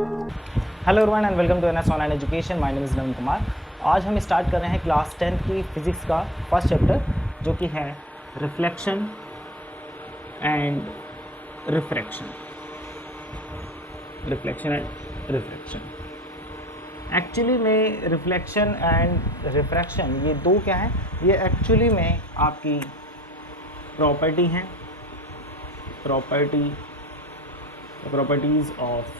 Hello everyone and welcome to NS online education. My name is Naveen Kumar. आज हम start कर रहे हैं क्लास 10 की फिज़िक्स का फर्स्ट चैप्टर जो कि है reflection and refraction. Reflection and refraction actually में रिफ्लेक्शन एंड रिफ्रैक्शन ये दो क्या हैं, ये एक्चुअली में आपकी प्रॉपर्टी हैं, प्रॉपर्टीज़ ऑफ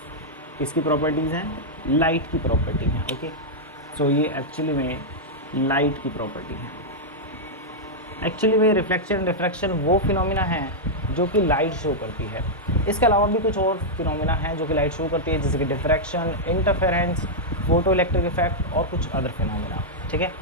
किसकी प्रॉपर्टीज़ हैं, लाइट की प्रॉपर्टी हैं। ओके, सो ये एक्चुअली में लाइट की प्रॉपर्टी है। एक्चुअली में रिफ्लेक्शन रिफ्रैक्शन वो फिनोमिना है जो कि लाइट शो करती है। इसके अलावा भी कुछ और फिनोमिना हैं जो कि लाइट शो करती है, जैसे कि diffraction, interference, photo electric effect और कुछ अदर फिनोमिना। ठीक है,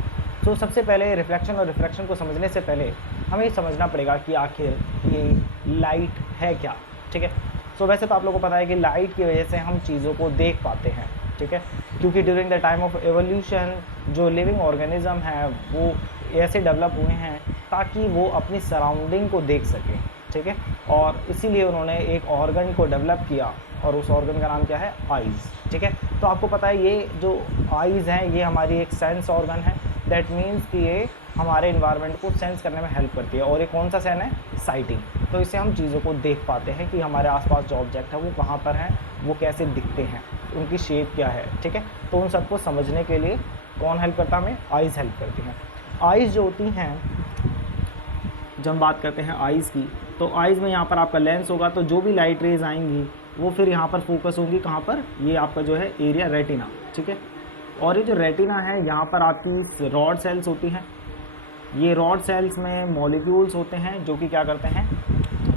तो सबसे पहले रिफ्लेक्शन और रिफ्रैक्शन को समझने से पहले हमें ये समझना पड़ेगा कि आखिर ये लाइट है क्या। ठीक है, सो वैसे तो आप लोगों को पता है कि लाइट की वजह से हम चीज़ों को देख पाते हैं। ठीक है, क्योंकि during the time of evolution जो लिविंग ऑर्गेनिज्म है वो ऐसे डेवलप हुए हैं ताकि वो अपनी सराउंडिंग को देख सकें। ठीक है, और इसीलिए उन्होंने एक ऑर्गन को डेवलप किया और उस ऑर्गन का नाम क्या है, आइज़। ठीक है, तो आपको पता है ये जो आइज़ हैं ये हमारी एक सेंस ऑर्गन है। दैट मीन्स कि ये हमारे इन्वायरमेंट को सेंस करने में हेल्प करती है। और ये कौन सा सेंस है, साइटिंग। तो इससे हम चीज़ों को देख पाते हैं कि हमारे आसपास जो ऑब्जेक्ट है वो कहाँ पर हैं, वो कैसे दिखते हैं, उनकी शेप क्या है। ठीक है, तो उन सबको समझने के लिए कौन हेल्प करता है, हमें आइज़ हेल्प करती हैं। आइज़ जो होती हैं, जब हम बात करते हैं आइज़ की, तो आइज़ में यहाँ पर आपका लेंस होगा, तो जो भी लाइट रेज आएंगी वो फिर यहाँ पर फोकस होंगी कहाँ पर, ये आपका जो है एरिया रेटिना। ठीक है, और ये जो रेटिना है यहाँ पर आपकी रॉड सेल्स होती हैं। ये रॉड सेल्स में मॉलिक्यूल्स होते हैं जो कि क्या करते हैं,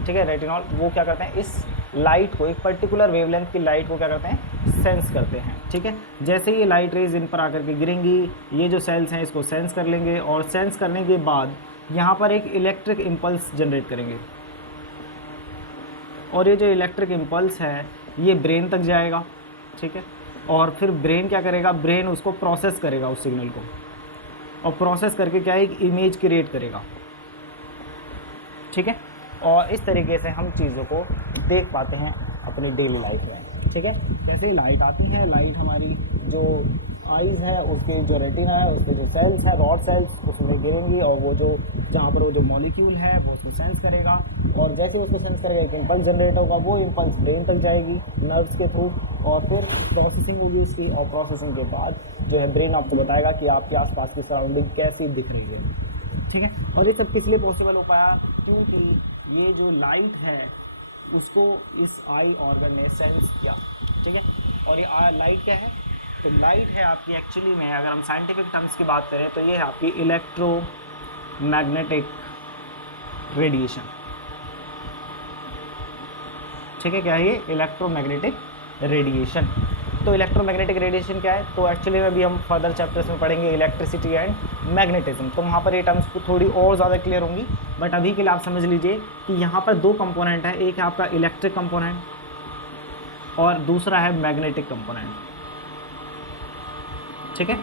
ठीक है, रेटिनॉल, वो क्या करते हैं, इस लाइट को, एक पर्टिकुलर वेवलेंथ की लाइट को क्या करते हैं, सेंस करते हैं। ठीक है, जैसे ये लाइट रेज इन पर आकर के गिरेंगी, ये जो सेल्स हैं इसको सेंस कर लेंगे और सेंस करने के बाद यहाँ पर एक इलेक्ट्रिक इम्पल्स जनरेट करेंगे। और ये जो इलेक्ट्रिक इम्पल्स है ये ब्रेन तक जाएगा। ठीक है, और फिर ब्रेन क्या करेगा, ब्रेन उसको प्रोसेस करेगा उस सिग्नल को, और प्रोसेस करके क्या एक इमेज क्रिएट करेगा। ठीक है, और इस तरीके से हम चीज़ों को देख पाते हैं अपनी डेली लाइफ में। ठीक है, कैसे लाइट आती हैं, लाइट हमारी जो आइज़ है उसके जो रेटिना है उसके जो सेल्स हैं, रॉड सेल्स, उसमें गिरेंगी और वो जो जहाँ पर वो जो मॉलिक्यूल है वो उसको सेंस करेगा, और जैसे उसको सेंस करेगा एक इम्पल्स जनरेट होगा, वो इम्पल्स ब्रेन तक जाएगी नर्व्स के थ्रू, और फिर प्रोसेसिंग होगी उसकी, और प्रोसेसिंग के बाद जो है ब्रेन आपको बताएगा कि आपके आसपास की सराउंडिंग कैसी दिख रही है। ठीक है, और ये सब किस लिए पॉसिबल हो पाया, क्योंकि ये जो लाइट है उसको इस आई ऑर्गन ने सेंस किया। ठीक है, और ये लाइट क्या है, तो लाइट है आपकी एक्चुअली में, अगर हम साइंटिफिक टर्म्स की बात करें तो ये है आपकी इलेक्ट्रोमैग्नेटिक रेडिएशन। ठीक है, क्या है ये, इलेक्ट्रोमैग्नेटिक रेडिएशन। तो इलेक्ट्रोमैग्नेटिक रेडिएशन क्या है, तो एक्चुअली में अभी हम फर्दर चैप्टर्स में पढ़ेंगे इलेक्ट्रिसिटी एंड मैग्नेटिज्म, तो वहाँ पर ये टर्म्स को थोड़ी और ज़्यादा क्लियर होंगी। बट अभी के लिए आप समझ लीजिए कि यहाँ पर दो कंपोनेंट है, एक है आपका इलेक्ट्रिक कंपोनेंट और दूसरा है मैग्नेटिक कंपोनेंट। ठीक है,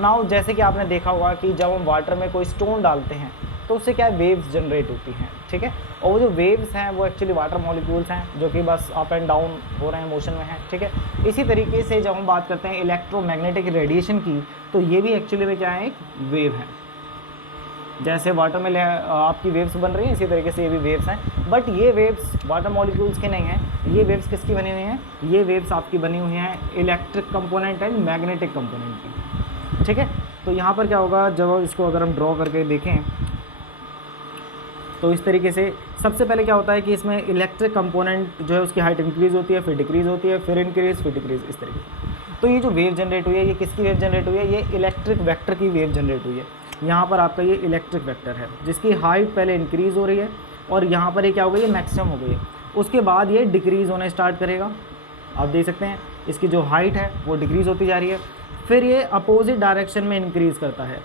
नाउ जैसे कि आपने देखा होगा कि जब हम वाटर में कोई स्टोन डालते हैं तो उससे क्या वेव्स जनरेट होती हैं। ठीक है, और वो जो वेव्स हैं वो एक्चुअली वाटर मॉलिक्यूल्स हैं जो कि बस अप एंड डाउन हो रहे हैं, मोशन में हैं। ठीक है, इसी तरीके से जब हम बात करते हैं इलेक्ट्रोमैग्नेटिक रेडिएशन की, तो ये भी एक्चुअली में क्या है, एक वेव है। जैसे वाटर में आपकी वेव्स बन रही हैं, इसी तरीके से ये भी वेव्स हैं, बट ये वेव्स वाटर मॉलिक्यूल्स के नहीं हैं। ये वेव्स किसकी बनी हुई हैं, ये वेव्स आपकी बनी हुई हैं electric component and magnetic component की। ठीक है, तो यहाँ पर क्या होगा, जब इसको अगर हम ड्रॉ करके देखें तो इस तरीके से सबसे पहले क्या होता है कि इसमें इलेक्ट्रिक कंपोनेंट जो है उसकी हाइट इंक्रीज़ होती है, फिर डिक्रीज़ होती है, फिर इंक्रीज़, फिर डिक्रीज़, इस तरीके से। तो ये जो वेव जनरेट हुई है, ये किसकी वेव जनरेट हुई है, ये इलेक्ट्रिक वेक्टर की वेव जनरेट हुई है। यहाँ पर आपका ये इलेक्ट्रिक वेक्टर है जिसकी हाइट पहले इंक्रीज़ हो रही है, और यहाँ पर ये क्या हो गई, ये मैक्सिमम हो गई है। उसके बाद ये डिक्रीज़ होना स्टार्ट करेगा, आप देख सकते हैं इसकी जो हाइट है वो डिक्रीज़ होती जा रही है, फिर ये अपोजिट डायरेक्शन में इंक्रीज़ करता है,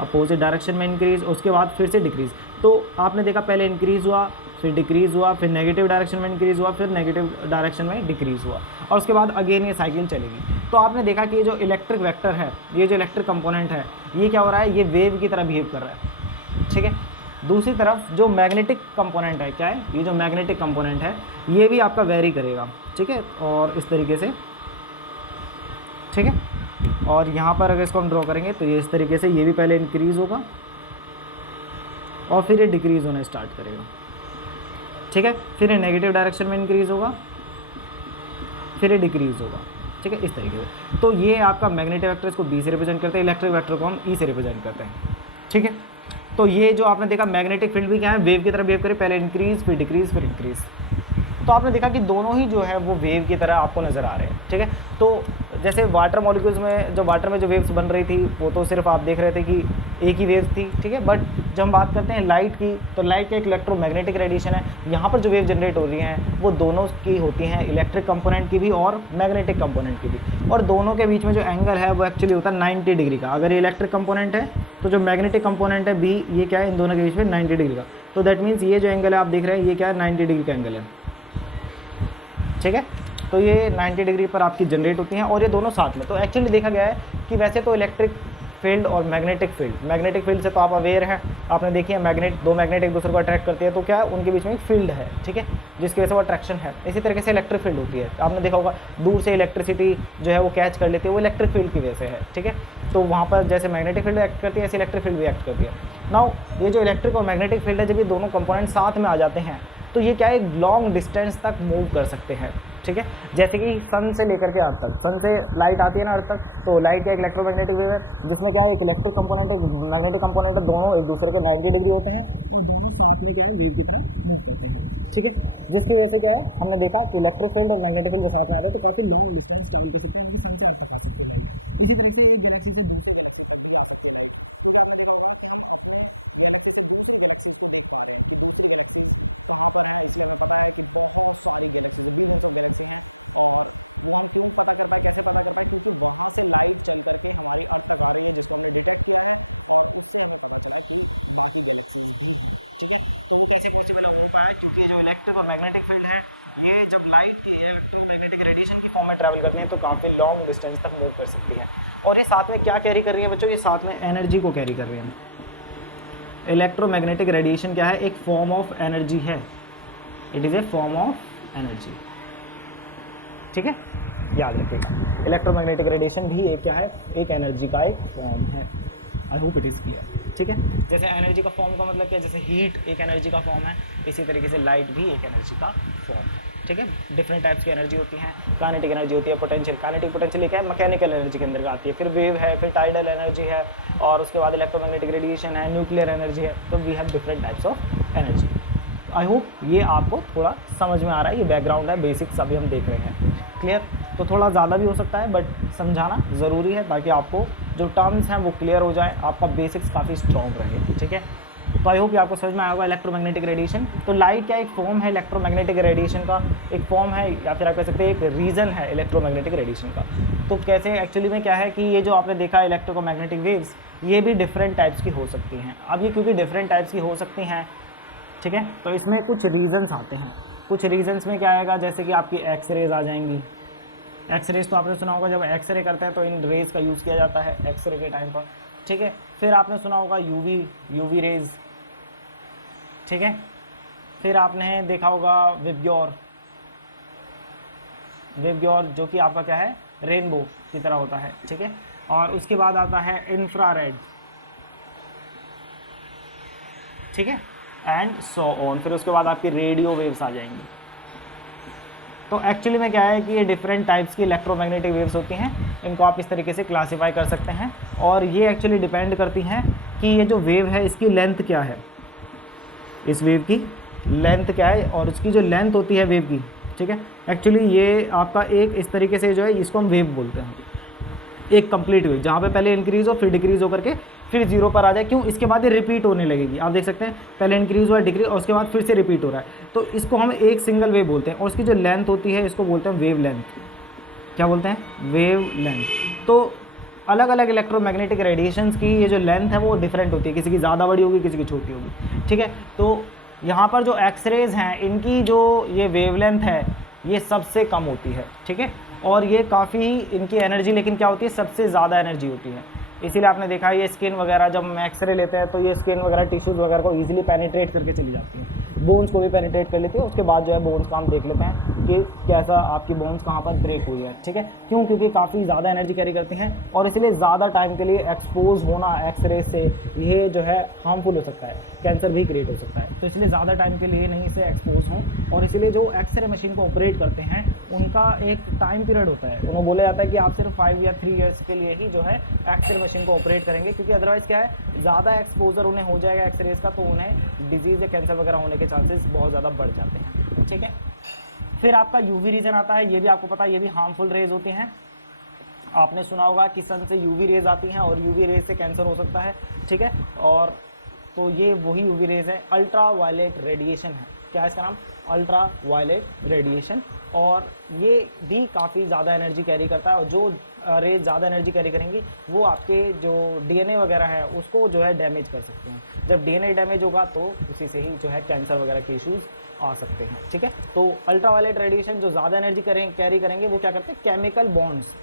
अपोजिट डायरेक्शन में इंक्रीज़, उसके बाद फिर से डिक्रीज़। तो आपने देखा पहले इंक्रीज़ हुआ, फिर डिक्रीज़ हुआ, फिर नेगेटिव डायरेक्शन में इंक्रीज़ हुआ, फिर नेगेटिव डायरेक्शन में डिक्रीज़ हुआ, और उसके बाद अगेन ये साइकिल चलेगी। तो आपने देखा कि ये जो इलेक्ट्रिक वेक्टर है, ये जो इलेक्ट्रिक कंपोनेंट है, ये क्या हो रहा है, ये वेव की तरह बिहेव कर रहा है। ठीक है, दूसरी तरफ जो मैग्नेटिक कंपोनेंट है, क्या है, ये जो मैग्नेटिक कंपोनेंट है ये भी आपका वेरी करेगा, ठीक है, और इस तरीके से, ठीक है। और यहाँ पर अगर इसको हम ड्रॉ करेंगे तो ये इस तरीके से, ये भी पहले इंक्रीज़ होगा और फिर ये डिक्रीज़ होना स्टार्ट करेगा, ठीक है। फिर ये नेगेटिव डायरेक्शन में इंक्रीज़ होगा, फिर ये डिक्रीज़ होगा, ठीक है, इस तरीके से। तो ये आपका मैग्नेटिक वेक्टर इसको बी से रिप्रेजेंट करते हैं, इलेक्ट्रिक वेक्टर को हम ई से रिप्रेजेंट करते हैं, ठीक है। तो ये जो आपने देखा मैग्नेटिक फील्ड भी क्या है, वेव की तरह बिहेव करे, पहले इंक्रीज़ फिर डिक्रीज़ फिर इंक्रीज़। तो आपने देखा कि दोनों ही जो है वो वेव की तरह आपको नज़र आ रहे हैं, ठीक है। तो जैसे वाटर मॉलिक्यूल्स में, जो वाटर में जो वेव्स बन रही थी वो तो सिर्फ आप देख रहे थे कि एक ही वेव थी, ठीक है। बट जब हम बात करते हैं लाइट की, तो लाइट का एक इलेक्ट्रोमैग्नेटिक रेडिएशन है। यहाँ पर जो वेव जनरेट हो रही हैं वो दोनों की होती हैं, इलेक्ट्रिक कंपोनेंट की भी और मैग्नेटिक कंपोनेंट की भी, और दोनों के बीच में जो एंगल है वो एक्चुअली होता है 90 डिग्री का। अगर ये इलेक्ट्रिक कंपोनेंट है तो जो मैग्नेटिक कंपोनेंट है बी, ये क्या है, इन दोनों के बीच में 90 डिग्री का। तो दैट मीन्स ये जो एंगल है आप देख रहे हैं ये क्या है, 90 डिग्री का एंगल है, ठीक है। तो ये 90 डिग्री पर आपकी जनरेट होती हैं और ये दोनों साथ में। तो एक्चुअली देखा गया है कि वैसे तो इलेक्ट्रिक फील्ड और मैग्नेटिक फील्ड से तो आप अवेयर हैं, आपने देखी है दो मैग्नेट एक दूसरे को अट्रैक्ट करती है, तो क्या है, उनके बीच में एक फील्ड है, ठीक है, जिसकी वजह से वो अट्रैक्शन है। इसी तरीके से इलेक्ट्रिक फील्ड होती है, आपने देखा होगा दूर से इलेक्ट्रिसिटी जो है वो कैच कर लेती है, वो इलेक्ट्रिक फील्ड की वजह से है, ठीक है। तो वहाँ पर जैसे मैग्नेटिक फील्ड एक्ट करती है ऐसे इलेक्ट्रिक फील्ड भी एक्ट करती है। नाउ ये जो इलेक्ट्रिक और मैग्नेटिक फील्ड है, जब ये दोनों कंपोनेंट साथ में आ जाते हैं तो ये क्या है, लॉन्ग डिस्टेंस तक मूव कर सकते हैं, ठीक है। जैसे कि सन से लेकर के अर्थ तक, सन से लाइट आती है ना अर्थ तक, तो लाइट का एक इलेक्ट्रोमैग्नेटिक वेव है, जिसमें क्या है, एक इलेक्ट्रिक कंपोनेंट एक मैग्नेटिक कंपोनेंट है, दोनों एक दूसरे के 90 डिग्री होते हैं और दोनों साथ में क्या है, वेव की तरह मूव करते हैं, ठीक है। जिसकी वजह से क्या है, हमने देखा कि इलेक्ट्रिक फील्ड और मैग्नेटिक फील्ड जो साथ में आते हैं तो काफ़ी लॉन्ग डिस्टेंस ट्रैवल कर सकते हैं, यानी कि सन से अर्थ तक आ सकती है लाइट। इसी तरह से एक गैलेक्सी से दूसरी गैलेक्सी तक भी आ सकती है लाइट, क्योंकि आपने देखा होगा कि हम अपने गैलेक्सी से दूसरी गैलेक्सीज़ को देख पा रहे हैं कि दूसरी गैलेक्सीज़ कहाँ पर हैं। इसलिए हमें पता है कि बहुत सारी गैलेक्सीज, बिलियंस ऑफ गैलेक्सी हैं, और वो हम क्यों पता कर पाए, कैसे पता कर पाए, क्योंकि वहाँ से लाइट चल करके हमारी अर्थ तक आ रही है, जिसको हमने डिटेक्ट किया है, और उससे हमें पता चला कि बाकी गैलेक्सीज भी हैं, ठीक है। तो वो कैसे पॉसिबल हो पाया, क्योंकि जो इलेक्ट्रिक और मैग्नेटिक फील्ड है ये जब लाइट की इलेक्ट्रोमैग्नेटिक रेडिएशन की फॉर्म में ट्रैवल करती हैं तो काफ़ी लॉन्ग डिस्टेंस तक मूव कर सकती हैं। और ये साथ में क्या कैरी कर रही है बच्चों, ये साथ में एनर्जी को कैरी कर रही हैं। इलेक्ट्रोमैग्नेटिक रेडिएशन क्या है, एक फॉर्म ऑफ एनर्जी है, it is a form of energy, ठीक है, याद रखिएगा। इलेक्ट्रोमैग्नेटिक रेडिएशन भी एक क्या है, एक एनर्जी का एक फॉर्म है। I hope it is clear, ठीक है। जैसे एनर्जी का फॉर्म का मतलब क्या है, जैसे हीट एक एनर्जी का फॉर्म है, इसी तरीके से लाइट भी एक एनर्जी का फॉर्म है, ठीक है। डिफरेंट टाइप्स की एनर्जी होती हैं, काइनेटिक एनर्जी होती है, पोटेंशियल, काइनेटिक पोटेंशियल क्या है, मैकेनिकल एनर्जी के अंदर आती है, फिर वेव है, फिर टाइडल एनर्जी है, और उसके बाद इलेक्ट्रोमैग्नेटिक रेडिएशन है, न्यूक्लियर एनर्जी है। तो we have different types of energy. I hope ये आपको थोड़ा समझ में आ रहा है, ये बैकग्राउंड है, बेसिक्स अभी हम देख रहे हैं, क्लियर। तो थोड़ा ज़्यादा भी हो सकता है बट समझाना ज़रूरी है ताकि आपको जो टर्म्स हैं वो क्लियर हो जाए, आपका बेसिक्स काफ़ी स्ट्रॉन्ग रहे, ठीक है। तो आई होप ये आपको समझ में आया होगा इलेक्ट्रोमैग्नेटिक रेडिएशन। तो लाइट क्या एक फॉर्म है इलेक्ट्रोमैग्नेटिक रेडिएशन का, एक फॉर्म है, या फिर आप कह सकते हैं एक रीज़न है इलेक्ट्रोमैग्नेटिक रेडिएशन का। तो कैसे एक्चुअली में क्या है कि ये जो आपने देखा इलेक्ट्रोमैग्नेटिक वेव्स, ये भी डिफरेंट टाइप्स की हो सकती हैं। अब ये क्योंकि डिफरेंट टाइप्स की हो सकती हैं, ठीक है, तो इसमें कुछ रीजंस आते हैं। कुछ रीजंस में क्या आएगा, जैसे कि आपकी एक्सरेज आ जाएंगी। एक्सरेज तो आपने सुना होगा, जब एक्सरे करते हैं तो इन रेज़ का यूज़ किया जाता है एक्सरे के टाइम पर, ठीक है। फिर आपने सुना होगा यूवी रेज़, ठीक है। फिर आपने देखा होगा विबग्योर जो कि आपका क्या है, रेनबो की तरह होता है, ठीक है। और उसके बाद आता है इंफ्रारेड, ठीक है, एंड सो ऑन। फिर उसके बाद आपकी रेडियो वेव्स आ जाएंगी। तो एक्चुअली में क्या है कि ये डिफरेंट टाइप्स की इलेक्ट्रोमैग्नेटिक वेव्स होती हैं, इनको आप इस तरीके से क्लासीफाई कर सकते हैं। और ये एक्चुअली डिपेंड करती हैं कि ये जो वेव है इसकी लेंथ क्या है, इस वेव की लेंथ क्या है, और उसकी जो लेंथ होती है वेव की, ठीक है। एक्चुअली ये आपका एक इस तरीके से जो है इसको हम वेव बोलते हैं, एक कंप्लीट वेव जहाँ पे पहले इंक्रीज़ हो फिर डिक्रीज़ होकर के फिर जीरो पर आ जाए। क्यों, इसके बाद ये रिपीट होने लगेगी। आप देख सकते हैं पहले इंक्रीज़ हुआ, डिक्रीज, और उसके बाद फिर से रिपीट हो रहा है। तो इसको हम एक सिंगल वेव बोलते हैं, और उसकी जो लेंथ होती है इसको बोलते हैं वेव लेंथ। क्या बोलते हैं, वेव लेंथ। तो अलग अलग इलेक्ट्रोमैग्नेटिक रेडिएशंस की ये जो लेंथ है वो डिफरेंट होती है, किसी की ज़्यादा बड़ी होगी, किसी की छोटी होगी, ठीक है। तो यहाँ पर जो एक्सरेज हैं इनकी जो ये वेवलेंथ है ये सबसे कम होती है, ठीक है। और ये काफ़ी इनकी एनर्जी लेकिन क्या होती है, सबसे ज़्यादा एनर्जी होती है। इसीलिए आपने देखा ये स्किन वगैरह जब हम एक्सरे लेते हैं तो ये स्किन वगैरह टिश्यूज़ वगैरह को ईजिली पेनिट्रेट करके चली जाती है, बोन्स को भी पेनिट्रेट कर लेती है। उसके बाद जो है बोन्स का हम देख लेते हैं कि कैसा आपकी बोन्स कहाँ पर ब्रेक हुई है, ठीक है। क्यों? क्योंकि काफ़ी ज़्यादा एनर्जी कैरी करती हैं और इसलिए ज़्यादा टाइम के लिए एक्सपोज होना एक्सरे से ये जो है हार्मफुल हो सकता है, कैंसर भी क्रिएट हो सकता है। तो इसलिए ज़्यादा टाइम के लिए नहीं इसे एक्सपोज हों, और इसीलिए जो एक्सरे मशीन को ऑपरेट करते हैं उनका एक टाइम पीरियड होता है। उन्हें बोला जाता है कि आप सिर्फ 5 या 3 ईयर्स के लिए ही जो है एक्सरे मशीन को ऑपरेट करेंगे, क्योंकि अदरवाइज़ क्या है, ज़्यादा एक्सपोजर उन्हें हो जाएगा एक्सरेज का तो उन्हें डिजीज़ या कैंसर वगैरह होने के चांसेस बहुत ज़्यादा बढ़ जाते हैं, ठीक है। फिर आपका यूवी रीजन आता है, ये भी आपको पता है ये भी हार्मफुल रेज होती हैं। आपने सुना होगा कि सन से यूवी रेज आती हैं और यूवी रेज से कैंसर हो सकता है, ठीक है। और तो ये वही यूवी रेज है, अल्ट्रा वायलेट रेडिएशन है। क्या है इसका नाम? Ultraviolet radiation. और ये भी काफ़ी ज़्यादा एनर्जी कैरी करता है, और जो रेज ज़्यादा एनर्जी कैरी करेंगी वो आपके जो डीएनए वगैरह है उसको जो है डैमेज कर सकते हैं। जब डीएनए डैमेज होगा तो उसी से ही जो है कैंसर वगैरह के इश्यूज़ आ सकते हैं, ठीक है। तो अल्ट्रा वायलेट रेडिएशन जो ज़्यादा एनर्जी कैरी करेंगे वो क्या करते हैं, केमिकल बॉन्ड्स,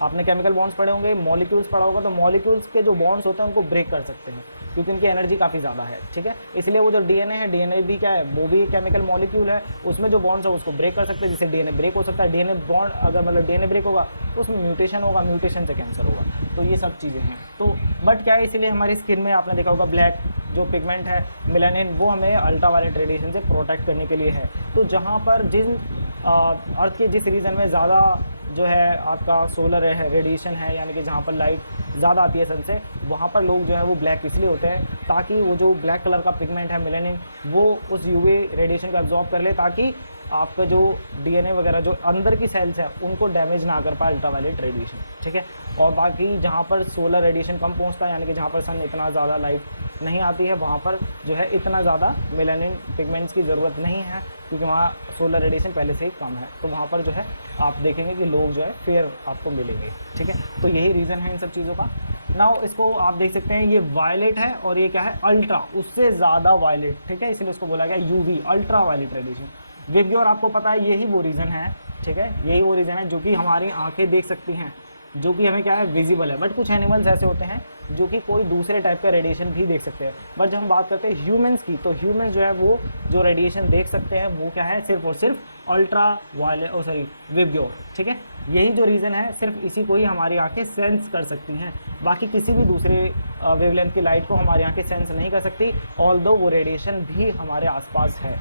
आपने केमिकल बॉन्ड्स पढ़े होंगे, मॉलिक्यूल्स पढ़ा होगा, तो मॉलिक्यूल्स के जो बॉन्ड्स होते हैं उनको ब्रेक कर सकते हैं, क्योंकि उनकी एनर्जी काफ़ी ज़्यादा है, ठीक है। इसलिए वो जो डीएनए है, डीएनए भी क्या है, वो भी केमिकल मॉलिक्यूल है, उसमें जो बॉन्ड्स है उसको ब्रेक कर सकते हैं, जिससे डीएनए ब्रेक हो सकता है। डीएनए बॉन्ड अगर मतलब डीएनए ब्रेक होगा तो उसमें म्यूटेशन होगा, म्यूटेशन से कैंसर होगा। तो ये सब चीज़ें हैं। तो बट क्या है, इसीलिए हमारी स्किन में आपने देखा होगा ब्लैक जो पिगमेंट है मेलानिन, वो हमें अल्ट्रावायलेट रेडिएशन से प्रोटेक्ट करने के लिए है। तो जहाँ पर जिन अर्थ के जिस रीजन में ज़्यादा जो है आपका सोलर है रेडिएशन है, यानी कि जहाँ पर लाइट ज़्यादा आती है सन से, वहाँ पर लोग जो है वो ब्लैक इसलिए होते हैं ताकि वो जो ब्लैक कलर का पिगमेंट है मेलानिन वो उस यूवी रेडिएशन को एब्जॉर्ब कर ले, ताकि आपका जो डीएनए वगैरह जो अंदर की सेल्स हैं उनको डैमेज ना कर पाए अल्ट्रावायलेट रेडिएशन, ठीक है। और बाकी जहाँ पर सोलर रेडिएशन कम पहुँचता है, यानी कि जहाँ पर सन इतना ज़्यादा लाइट नहीं आती है, वहाँ पर जो है इतना ज़्यादा मेलानिन पिगमेंट्स की ज़रूरत नहीं है, क्योंकि वहाँ सोलर रेडिएशन पहले से ही कम है। तो वहाँ पर जो है आप देखेंगे कि लोग जो है फेयर आपको मिलेंगे, ठीक है। तो यही रीज़न है इन सब चीज़ों का। नाउ इसको आप देख सकते हैं, ये वायलेट है और ये क्या है, अल्ट्रा, उससे ज़्यादा वायलेट, ठीक है, इसलिए उसको बोला गया UV, ultraviolet radiation. VIBGYOR आपको पता है यही वो रीज़न है, ठीक है, यही वो रीज़न है जो कि हमारी आंखें देख सकती हैं, जो कि हमें क्या है विजिबल है। बट कुछ एनिमल्स ऐसे होते हैं जो कि कोई दूसरे टाइप का रेडिएशन भी देख सकते हैं। बट जब हम बात करते हैं ह्यूमंस की, तो ह्यूमंस जो है वो जो रेडिएशन देख सकते हैं वो क्या है, सिर्फ और सिर्फ अल्ट्रा वायलेट विबग्योर, ठीक है। यही जो रीज़न है, सिर्फ इसी को ही हमारी आंखें सेंस कर सकती हैं, बाकी किसी भी दूसरे वेवलेंथ की लाइट को हमारी आंखें सेंस नहीं कर सकती, ऑल्दो वो रेडिएशन भी हमारे आसपास है,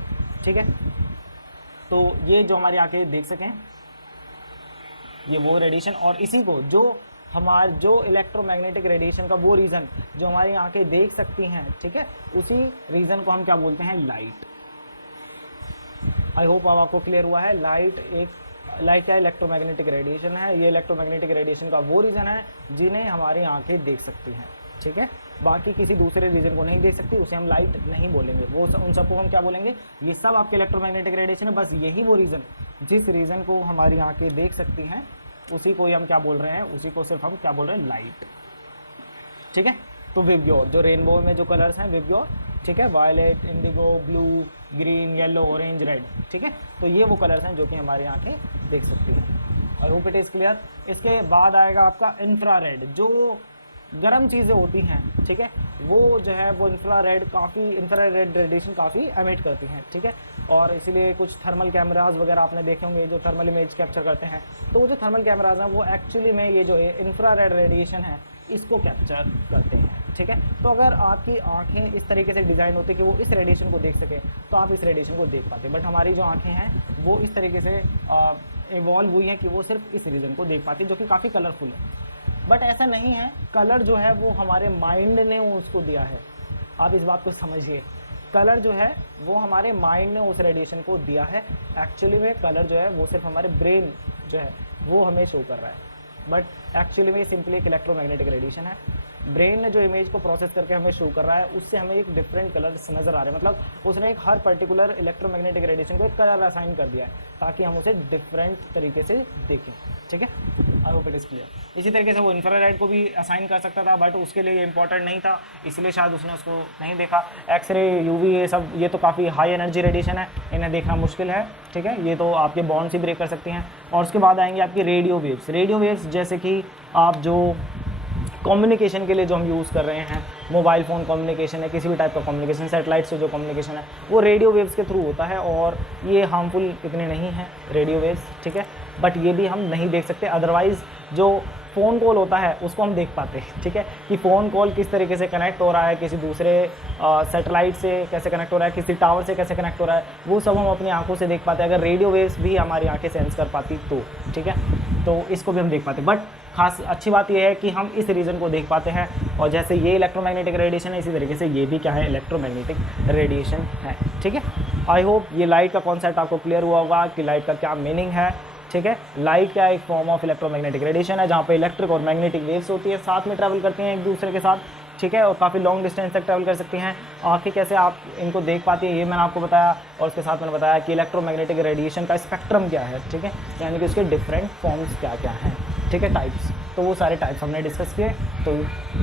ठीक है। तो ये जो हमारी आंखें देख सकें, ये वो रेडिएशन, और इसी को जो इलेक्ट्रोमैग्नेटिक रेडिएशन का वो रीज़न जो हमारी आंखें देख सकती हैं, ठीक है, उसी रीज़न को हम क्या बोलते हैं, लाइट। आई होप अब आपको क्लियर हुआ है। लाइट क्या है, इलेक्ट्रोमैग्नेटिक रेडिएशन है। ये इलेक्ट्रोमैग्नेटिक रेडिएशन का वो रीज़न है जिन्हें हमारी आंखें देख सकती हैं, ठीक है। बाकी किसी दूसरे रीजन को नहीं देख सकती, उसे हम लाइट नहीं बोलेंगे, वो उन सबको हम क्या बोलेंगे, ये सब आपके इलेक्ट्रोमैग्नेटिक रेडिएशन है। बस यही वो रीज़न जिस रीज़न को हमारी आंखें देख सकती हैं उसी को ही हम क्या बोल रहे हैं, उसी को सिर्फ हम क्या बोल रहे हैं, लाइट, ठीक है। तो विबग्योर, जो रेनबो में जो कलर्स हैं विबग्योर, ठीक है, violet, indigo, blue, green, yellow, orange, red, ठीक है। तो ये वो कलर्स हैं जो कि हमारी आंखें देख सकती हैं। I hope it is clear. इसके बाद आएगा आपका इंफ्रारेड, जो गर्म चीज़ें होती हैं, ठीक है, वो जो है वो इंफ्रारेड रेडिएशन काफ़ी एमिट करती हैं, ठीक है। और इसीलिए कुछ थर्मल कैमराज वगैरह आपने देखे होंगे जो थर्मल इमेज कैप्चर करते हैं, तो वो जो थर्मल कैमराज हैं वो एक्चुअली में ये जो इंफ्रारेड रेडिएशन है इसको कैप्चर करते हैं, ठीक है। तो अगर आपकी आंखें इस तरीके से डिज़ाइन होती कि वो इस रेडिएशन को देख सकें तो आप इस रेडिएशन को देख पाते, बट हमारी जो आँखें हैं वो इस तरीके से इवॉल्व हुई हैं कि वो सिर्फ इस रीजन को देख पाती, जो कि काफ़ी कलरफुल है। बट ऐसा नहीं है, कलर जो है वो हमारे माइंड ने उसको दिया है, आप इस बात को समझिए। कलर जो है वो हमारे माइंड ने उस रेडिएशन को दिया है। एक्चुअली में कलर जो है वो सिर्फ हमारे ब्रेन जो है वो हमें शो कर रहा है, बट एक्चुअली में सिंपली एक इलेक्ट्रोमैग्नेटिक रेडिएशन है। ब्रेन ने जो इमेज को प्रोसेस करके हमें शो कर रहा है उससे हमें एक डिफरेंट कलर्स नज़र आ रहे हैं, मतलब उसने एक हर पर्टिकुलर इलेक्ट्रोमैग्नेटिक रेडिएशन को एक कलर असाइन कर दिया है ताकि हम उसे डिफरेंट तरीके से देखें, ठीक है। I hope it is clear. इसी तरीके से वो इंफ्रारेड को भी असाइन कर सकता था, बट उसके लिए ये इंपॉर्टेंट नहीं था, इसलिए शायद उसने उसको नहीं देखा। एक्सरे, यूवी, ये तो काफ़ी हाई एनर्जी रेडिएशन है, इन्हें देखना मुश्किल है, ठीक है। ये तो आपके बॉन्ड्स ही ब्रेक कर सकती हैं। और उसके बाद आएंगे आपकी रेडियो वेव्स। रेडियो वेव्स जैसे कि आप जो कम्युनिकेशन के लिए जो हम यूज़ कर रहे हैं, मोबाइल फ़ोन कम्युनिकेशन है, किसी भी टाइप का कम्युनिकेशन, सैटेलाइट से जो कम्युनिकेशन है वो रेडियो वेव्स के थ्रू होता है, और ये हार्मफुल इतने नहीं हैं रेडियो वेव्स, ठीक है, बट ये भी हम नहीं देख सकते। अदरवाइज़ जो फ़ोन कॉल होता है उसको हम देख पाते हैं, ठीक है, कि फ़ोन कॉल किस तरीके से कनेक्ट हो रहा है, किसी दूसरे सैटेलाइट से कैसे कनेक्ट हो रहा है, किसी टावर से कैसे कनेक्ट हो रहा है, वो सब हम अपनी आंखों से देख पाते हैं। अगर रेडियो वेव्स भी हमारी आंखें सेंस कर पाती तो, ठीक है, तो इसको भी हम देख पाते हैं। बट खास अच्छी बात यह है कि हम इस रीजन को देख पाते हैं, और जैसे ये इलेक्ट्रोमैग्नेटिक रेडिएशन है, इसी तरीके से ये भी क्या है, इलेक्ट्रोमैग्नेटिक रेडिएशन है, ठीक है। आई होप ये लाइट का कॉन्सेप्ट आपको क्लियर हुआ होगा कि लाइट का क्या मीनिंग है, ठीक है। लाइट क्या एक फॉर्म ऑफ इलेक्ट्रोमैग्नेटिक रेडिएशन है, जहाँ पे इलेक्ट्रिक और मैग्नेटिक वेव्स होती है, साथ में ट्रैवल करती हैं एक दूसरे के साथ, ठीक है, और काफ़ी लॉन्ग डिस्टेंस तक ट्रैवल कर सकती हैं। आंखें कैसे आप इनको देख पाती है ये मैंने आपको बताया, और उसके साथ मैंने बताया कि इलेक्ट्रोमैग्नेटिक रेडिएशन का स्पेक्ट्रम क्या है, ठीक है, यानी कि उसके डिफरेंट फॉर्म्स क्या क्या हैं, ठीक है, टाइप्स। तो वो सारे टाइप्स हमने डिस्कस किए। तो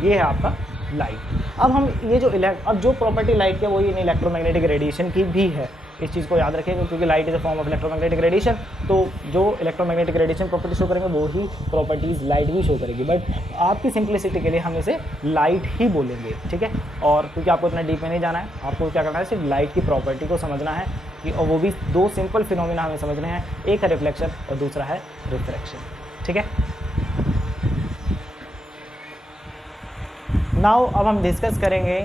ये है आपका लाइट। अब हम ये जो अब जो प्रॉपर्टी लाइट के वो इन इलेक्ट्रोमैग्नेटिक रेडिएशन की भी है, इस चीज़ को याद रखिएगा, क्योंकि light is a form of electromagnetic radiation. तो जो इलेक्ट्रोमैग्नेटिक रेडिएशन प्रॉपर्टी शो करेंगे वो ही प्रॉपर्टीज़ लाइट भी शो करेगी, बट आपकी सिंप्लिसिटी के लिए हम इसे लाइट ही बोलेंगे, ठीक है। और क्योंकि आपको इतना डीप में नहीं जाना है, आपको क्या करना है, सिर्फ लाइट की प्रॉपर्टी को समझना है कि, और वो भी दो सिंपल फिनोमिना हमें समझने हैं, एक है रिफ्लेक्शन और दूसरा है रिफ्रैक्शन, ठीक है। नाउ अब हम डिस्कस करेंगे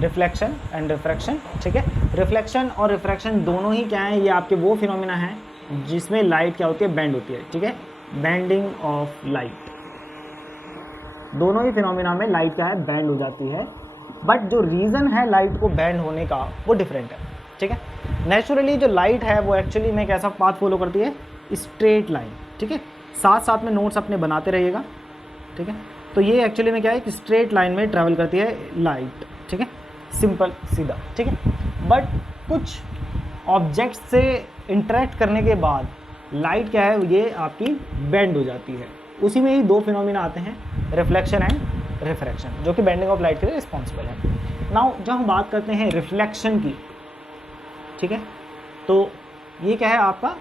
रिफ्लेक्शन एंड रिफ्रैक्शन, ठीक है। रिफ्लेक्शन और रिफ्रैक्शन दोनों ही क्या है, ये आपके वो फिनोमिना हैं जिसमें लाइट क्या होती है, बेंड होती है, ठीक है, बेंडिंग ऑफ लाइट। दोनों ही फिनोमिना में लाइट क्या है, बेंड हो जाती है, बट जो रीज़न है लाइट को बेंड होने का वो डिफरेंट है, ठीक है। नेचुरली जो लाइट है वो एक्चुअली में कैसा पाथ फॉलो करती है, स्ट्रेट लाइन, ठीक है। साथ साथ में नोट्स अपने बनाते रहिएगा, ठीक है। तो ये एक्चुअली में क्या है कि स्ट्रेट लाइन में ट्रैवल करती है लाइट, ठीक है, सिंपल सीधा, ठीक है। बट कुछ ऑब्जेक्ट्स से इंटरेक्ट करने के बाद लाइट क्या है, ये आपकी बेंड हो जाती है। उसी में ही दो फिनोमिना आते हैं, रिफ्लेक्शन एंड रिफ्रैक्शन, जो कि बेंडिंग ऑफ लाइट के लिए रिस्पॉन्सिबल है। नाउ जब हम बात करते हैं रिफ्लेक्शन की, ठीक है, तो ये क्या है आपका,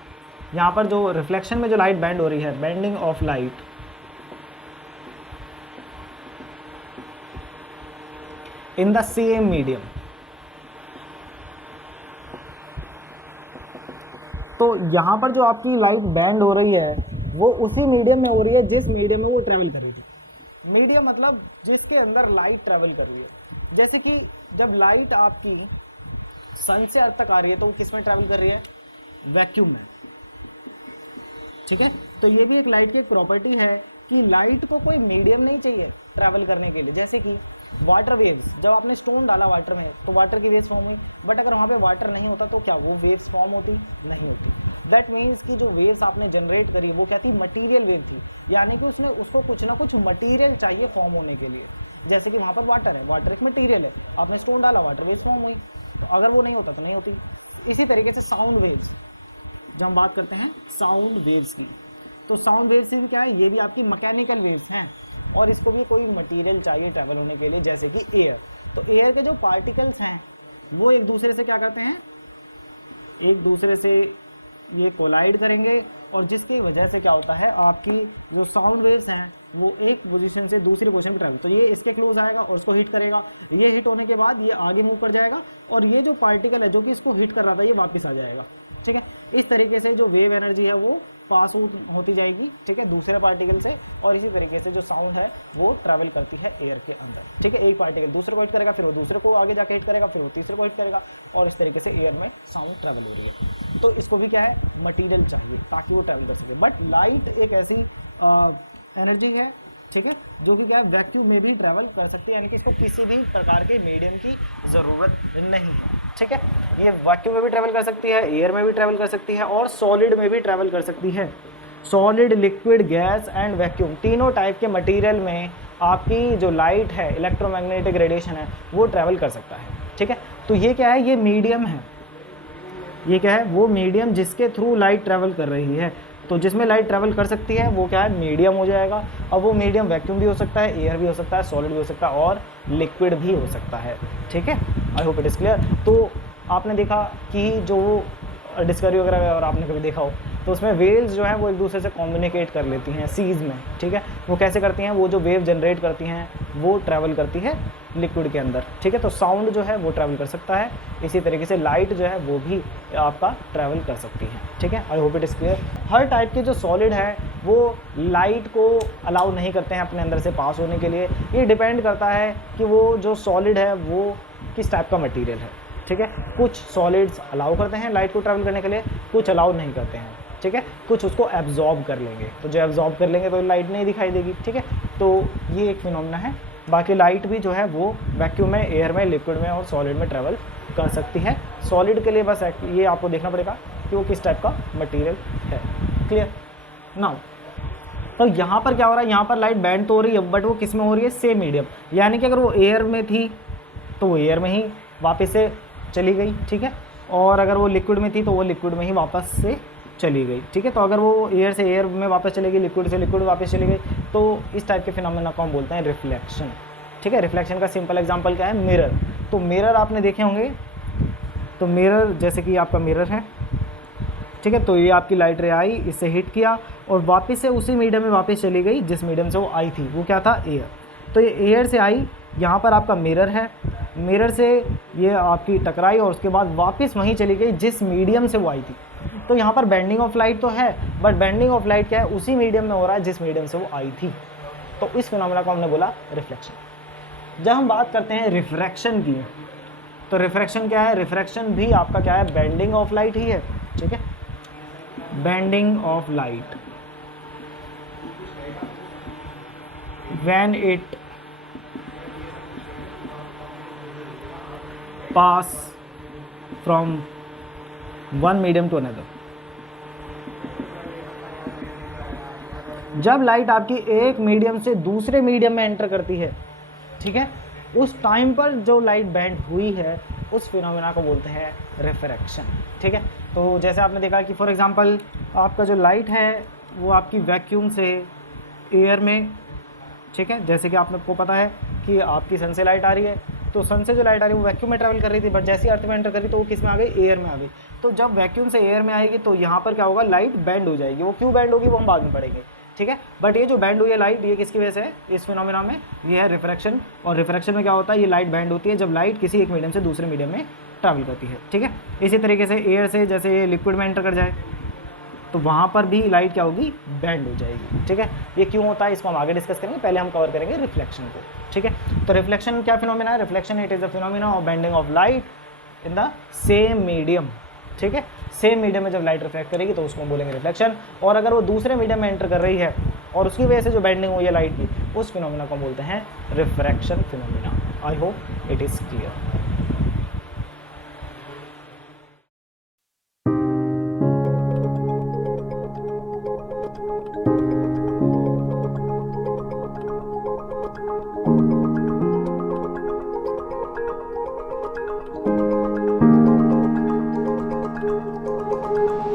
यहाँ पर जो रिफ्लेक्शन में जो लाइट बेंड हो रही है, bending of light in the same medium. तो यहाँ पर जो आपकी लाइट बेंड हो रही है वो उसी मीडियम में हो रही है जिस मीडियम में वो ट्रैवल कर रही थी। मीडियम मतलब जिसके अंदर लाइट ट्रैवल कर रही है। जैसे कि जब लाइट आपकी सन से अर्थ तक आ रही है तो वो किस में ट्रैवल कर रही है, वैक्यूम में, ठीक है। तो ये भी एक लाइट की एक प्रॉपर्टी है कि लाइट को कोई मीडियम नहीं चाहिए ट्रैवल करने के लिए। जैसे कि वाटर वेव्स, जब आपने स्टोन डाला वाटर में तो वाटर की वेव्स फॉर्म हुई, बट अगर वहाँ पे वाटर नहीं होता तो क्या वो वेव्स फॉर्म होती, नहीं होती। दैट मीन्स कि जो वेव्स आपने जनरेट करी वो क्या थी, मटीरियल वेव थी, यानी कि उसको कुछ ना कुछ मटीरियल चाहिए फॉर्म होने के लिए। जैसे कि वहाँ पर वाटर है, वाटर एक मटीरियल है, आपने स्टोन डाला, वाटर वेव्स फॉर्म हुई, तो अगर वो नहीं होता तो नहीं होती। इसी तरीके से साउंड वेव्स, जब हम बात करते हैं साउंड वेव्स की, तो साउंड वेव्स भी क्या है, ये भी आपकी मैकेनिकल वेव्स हैं, और इसको भी कोई मटेरियल चाहिए ट्रैवल होने के लिए, जैसे कि एयर। तो एयर के जो पार्टिकल्स हैं वो एक दूसरे से क्या करते हैं, एक दूसरे से ये कोलाइड करेंगे, और जिसकी वजह से क्या होता है, आपकी जो साउंड वेव्स हैं वो एक पोजीशन से दूसरी पोजीशन पर ट्रैवल, तो ये इसके क्लोज आएगा और उसको हिट करेगा, ये हिट होने के बाद ये आगे मूव कर जाएगा, और ये जो पार्टिकल है जो कि इसको हिट कर रहा था ये वापस आ जाएगा, ठीक है। इस तरीके से जो वेव एनर्जी है वो पास होती जाएगी, ठीक है, दूसरे पार्टिकल से, और इसी तरीके से जो साउंड है वो ट्रैवल करती है एयर के अंदर, ठीक है। एक पार्टिकल दूसरे को हिट करेगा, फिर वो दूसरे को आगे जाके हिट करेगा, फिर वो तीसरे को हिट करेगा, और इस तरीके से एयर में साउंड ट्रैवल हो रही है। तो इसको भी क्या है, मटीरियल चाहिए ताकि वो ट्रैवल कर सके। बट लाइट एक ऐसी एनर्जी है, ठीक है, जो कि क्या है, वैक्यूम में भी ट्रैवल कर सकती है, यानी कि इसको किसी भी प्रकार के मीडियम की ज़रूरत नहीं है, ठीक है। ये वैक्यूम में भी ट्रैवल कर सकती है, एयर में भी ट्रैवल कर सकती है, और सॉलिड में भी ट्रैवल कर सकती है। Solid, liquid, gas and vacuum, तीनों टाइप के मटेरियल में आपकी जो लाइट है, इलेक्ट्रोमैग्नेटिक रेडिएशन है, वो ट्रैवल कर सकता है, ठीक है। तो ये क्या है, ये मीडियम है, ये क्या है, वो मीडियम जिसके थ्रू लाइट ट्रैवल कर रही है। तो जिसमें लाइट ट्रैवल कर सकती है वो क्या है, मीडियम हो जाएगा। अब वो मीडियम वैक्यूम भी हो सकता है, एयर भी हो सकता है, सॉलिड भी हो सकता है, और लिक्विड भी हो सकता है, ठीक है। I hope it is clear. तो आपने देखा कि जो डिस्कवरी वगैरह, और आपने कभी देखा हो तो उसमें वेव्स जो है वो एक दूसरे से कम्युनिकेट कर लेती हैं सीज में, ठीक है। वो कैसे करती हैं, वो जो वेव जनरेट करती हैं वो ट्रैवल करती है लिक्विड के अंदर, ठीक है। तो साउंड जो है वो ट्रैवल कर सकता है, इसी तरीके से लाइट जो है वो भी आपका ट्रैवल कर सकती है, ठीक है। I hope it is clear. Her type के जो सॉलिड है वो लाइट को अलाउ नहीं करते हैं अपने अंदर से पास होने के लिए। ये डिपेंड करता है कि वो जो सॉलिड है वो किस टाइप का मटेरियल है, ठीक है। कुछ सॉलिड्स अलाउ करते हैं लाइट को ट्रैवल करने के लिए, कुछ अलाउ नहीं करते हैं, ठीक है। कुछ उसको एब्जॉर्ब कर लेंगे, तो जो एब्जॉर्ब कर लेंगे तो लाइट नहीं दिखाई देगी, ठीक है। तो ये एक फिनोमेना है। बाकी लाइट भी जो है वो वैक्यूम में, एयर में, लिक्विड में और सॉलिड में ट्रैवल कर सकती है। सॉलिड के लिए बस ये आपको देखना पड़ेगा कि वो किस टाइप का मटेरियल है। Clear now. तो यहाँ पर क्या हो रहा है, यहाँ पर लाइट बैंड तो हो रही है, बट वो किस में हो रही है, सेम मीडियम। यानी कि अगर वो एयर में थी तो वो एयर में ही वापस से चली गई, ठीक है। और अगर वो लिक्विड में थी तो वो लिक्विड में ही वापस से चली गई, ठीक है। तो अगर वो एयर से एयर में वापस चली गई, लिक्विड से लिक्विड वापस चली गई, तो इस टाइप के फिनोमेना को हम बोलते हैं रिफ्लेक्शन, ठीक है। रिफ्लेक्शन का सिंपल एग्जांपल क्या है, मिरर। तो मिरर आपने देखे होंगे, तो मिरर जैसे कि आपका मिरर है, ठीक है। तो ये आपकी लाइट रे आई, इससे हिट किया और वापस से उसी मीडियम में वापस चली गई जिस मीडियम से वो आई थी, वो क्या था, एयर। तो ये एयर से आई, यहाँ पर आपका मिरर है, मिरर से ये आपकी टकराई और उसके बाद वापस वहीं चली गई जिस मीडियम से वो आई थी। तो यहाँ पर बेंडिंग ऑफ लाइट तो है, बट बेंडिंग ऑफ लाइट क्या है, उसी मीडियम में हो रहा है जिस मीडियम से वो आई थी। तो इस फिनोमेना को हमने बोला रिफ्लेक्शन। जब हम बात करते हैं रिफ्रैक्शन की, तो रिफ्रैक्शन क्या है, रिफ्रैक्शन भी आपका क्या है, बेंडिंग ऑफ लाइट ही है, ठीक है। Bending of light when it pass from one medium to another. जब लाइट आपकी एक मीडियम से दूसरे मीडियम में एंटर करती है, ठीक है, उस टाइम पर जो लाइट बैंड हुई है उस फिनोमेना को बोलते हैं रिफ्रैक्शन, ठीक है। तो जैसे आपने देखा कि फॉर एग्जांपल आपका जो लाइट है वो आपकी वैक्यूम से एयर में, ठीक है, जैसे कि आपको पता है कि आपकी सन से लाइट आ रही है, तो सन से जो लाइट आ रही है वो वैक्यूम में ट्रैवल कर रही थी, बट जैसे ही अर्थ में एंटर करी तो वो किस में आ गई, एयर में आ गई। तो जब वैक्यूम से एयर में आएगी तो यहाँ पर क्या होगा, लाइट बैंड हो जाएगी। वो क्यों बैंड होगी वो हम बाद में पढ़ेंगे, ठीक है। बट ये जो बैंड हुई है लाइट, ये किसकी वजह से है, इस फिनोमेना में ये है रिफ्रैक्शन। और रिफ्रैक्शन में क्या होता है, ये लाइट बैंड होती है जब लाइट किसी एक मीडियम से दूसरे मीडियम में ट्रैवल करती है, ठीक है। इसी तरीके से एयर से जैसे ये लिक्विड में एंटर कर जाए तो वहाँ पर भी लाइट क्या होगी, बैंड हो जाएगी, ठीक है। ये क्यों होता है इसको हम आगे डिस्कस करेंगे, पहले हम कवर करेंगे रिफ्लेक्शन को, ठीक है। तो रिफ्लेक्शन क्या फिनोमेना है, reflection it is a phenomena of bending of light in the same medium, ठीक है। सेम मीडियम में जब लाइट रिफ्लेक्ट करेगी तो उसको बोलेंगे रिफ्लेक्शन। और अगर वो दूसरे मीडियम में एंटर कर रही है और उसकी वजह से जो बेंडिंग हुई है लाइट की, उस फिनोमेना को बोलते हैं refraction phenomena. I hope it is clear.